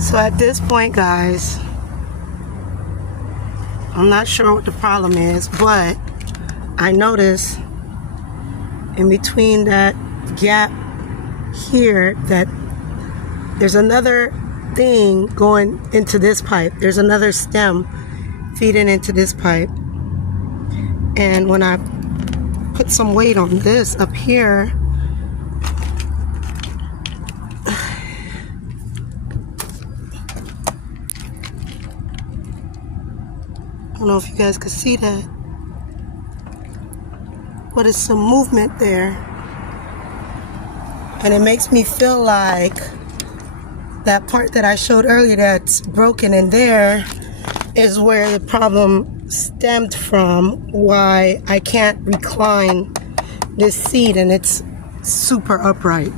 So at this point, guys, I'm not sure what the problem is, but I notice in between that gap here that there's another thing going into this pipe. There's another stem feeding into this pipe. And when I put some weight on this up here, I don't know if you guys can see that, but it's some movement there. And it makes me feel like that part that I showed earlier that's broken in there is where the problem stemmed from, why I can't recline this seat and it's super upright.